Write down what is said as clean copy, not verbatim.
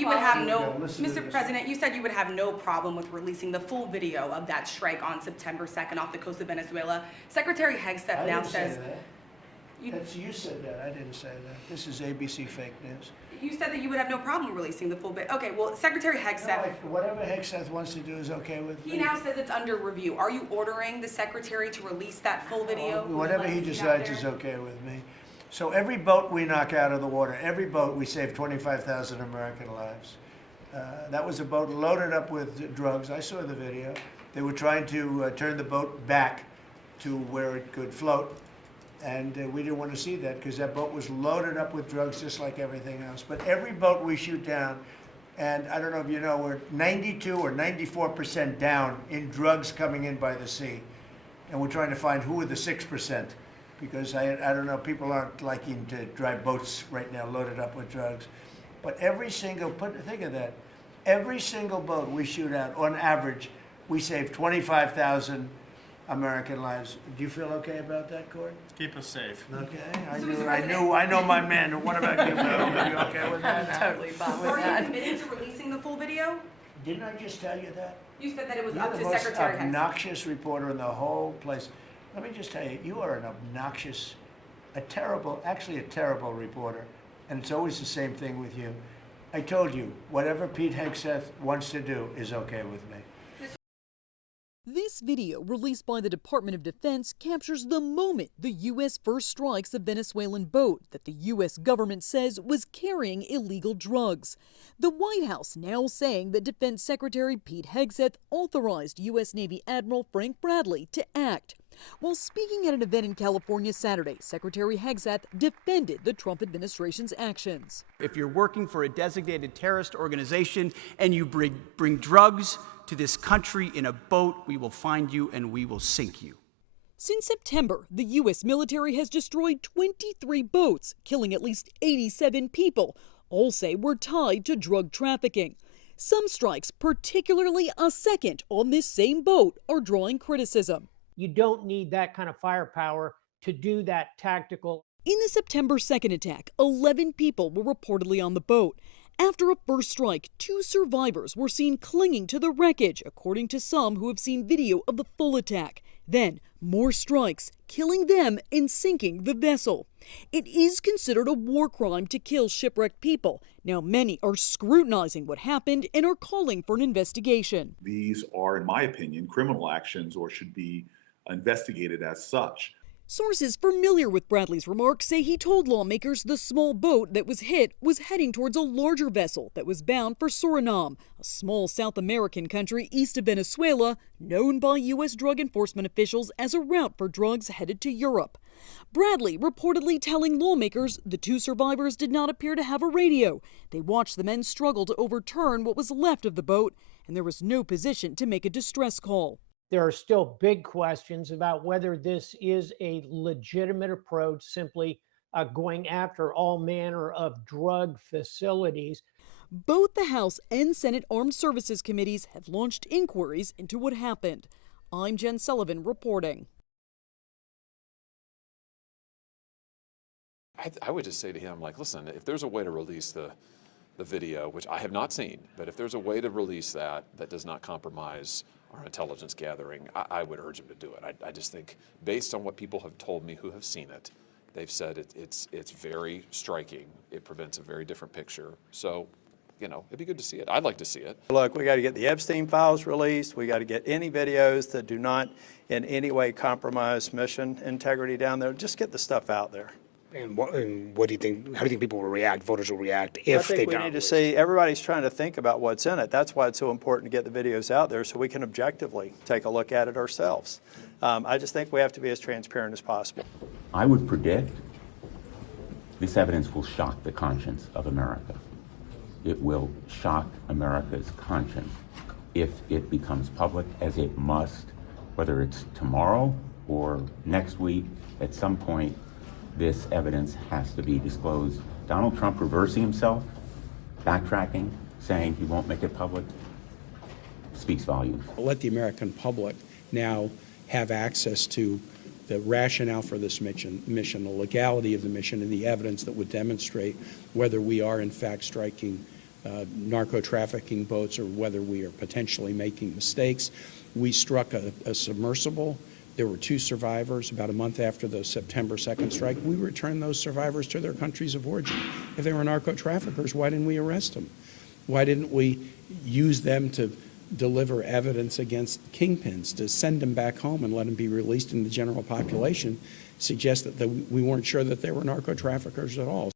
you would have no, Listen to Mr. this. President, you said you would have no problem with releasing the full video of that strike on September 2nd off the coast of Venezuela. Secretary Hegseth now says. You said that. I didn't say that. This is ABC fake news. You said that you would have no problem releasing the full bit. Okay, well, Secretary Hegseth. Whatever Hegseth wants to do is okay with me. He now says it's under review. Are you ordering the secretary to release that full video? Whatever he decides is okay with me. So every boat we knock out of the water, every boat, we save 25,000 American lives. That was a boat loaded up with drugs. I saw the video. They were trying to turn the boat back to where it could float. And we didn't want to see that because that boat was loaded up with drugs just like everything else. But every boat we shoot down, and I don't know if you know, we're 92 or 94% down in drugs coming in by the sea. And we're trying to find who are the 6%. Because I don't know, people aren't liking to drive boats right now loaded up with drugs. But every single, think of that, every single boat we shoot out, on average, we save 25,000 American lives. Do you feel okay about that, Court? Keep us safe. Okay, I know my man. What about you, Bill? Are you okay with that? I'm totally fine with Are that. you committed to releasing the full video? Didn't I just tell you that? You said that it was You're up the to most Secretary Hegseth. obnoxious reporter in the whole place. Let me just tell you, you are an obnoxious, actually a terrible reporter. And it's always the same thing with you. I told you, whatever Pete Hegseth wants to do is okay with me. This video, released by the Department of Defense, captures the moment the U.S. first strikes a Venezuelan boat that the U.S. government says was carrying illegal drugs. The White House now saying that Defense Secretary Pete Hegseth authorized U.S. Navy Admiral Frank Bradley to act. While speaking at an event in California Saturday, Secretary Hegseth defended the Trump administration's actions. If you're working for a designated terrorist organization and you bring drugs to this country in a boat, we will find you and we will sink you. Since September, the U.S. military has destroyed 23 boats, killing at least 87 people. All say were tied to drug trafficking. Some strikes, particularly a second on this same boat, are drawing criticism. You don't need that kind of firepower to do that tactical. In the September 2nd attack, 11 people were reportedly on the boat. After a first strike, 2 survivors were seen clinging to the wreckage, according to some who have seen video of the full attack. Then, more strikes, killing them and sinking the vessel. It is considered a war crime to kill shipwrecked people. Now, many are scrutinizing what happened and are calling for an investigation. These are, in my opinion, criminal actions or should be investigated as such. Sources familiar with Bradley's remarks say he told lawmakers the small boat that was hit was heading towards a larger vessel that was bound for Suriname, a small South American country east of Venezuela, known by U.S. drug enforcement officials as a route for drugs headed to Europe. Bradley reportedly telling lawmakers the 2 survivors did not appear to have a radio. They watched the men struggle to overturn what was left of the boat, and there was no position to make a distress call. There are still big questions about whether this is a legitimate approach, simply going after all manner of drug facilities. Both the House and Senate Armed Services Committees have launched inquiries into what happened. I'm Jen Sullivan reporting. I would just say to him, like, listen, if there's a way to release the video, which I have not seen, but if there's a way to release that does not compromise our intelligence gathering, I would urge him to do it. I just think, based on what people have told me who have seen it, they've said it's very striking. It presents a very different picture. So, you know, it'd be good to see it. I'd like to see it. Look, we got to get the Epstein files released. We got to get any videos that do not in any way compromise mission integrity down there. Just get the stuff out there. And what do you think? How do you think people will react? Voters will react if they don't? I think we need to see. Everybody's trying to think about what's in it. That's why it's so important to get the videos out there so we can objectively take a look at it ourselves. I just think we have to be as transparent as possible. I would predict this evidence will shock the conscience of America. It will shock America's conscience if it becomes public, as it must, whether it's tomorrow or next week. At some point, this evidence has to be disclosed. Donald Trump reversing himself, backtracking, saying he won't make it public, speaks volumes. Let the American public now have access to the rationale for this mission, the legality of the mission, and the evidence that would demonstrate whether we are in fact striking narco-trafficking boats or whether we are potentially making mistakes. We struck a submersible. There were 2 survivors about a month after the September 2nd strike. We returned those survivors to their countries of origin. If they were narco-traffickers, why didn't we arrest them? Why didn't we use them to deliver evidence against kingpins, to send them back home and let them be released in the general population? Suggest that we weren't sure that they were narco-traffickers at all.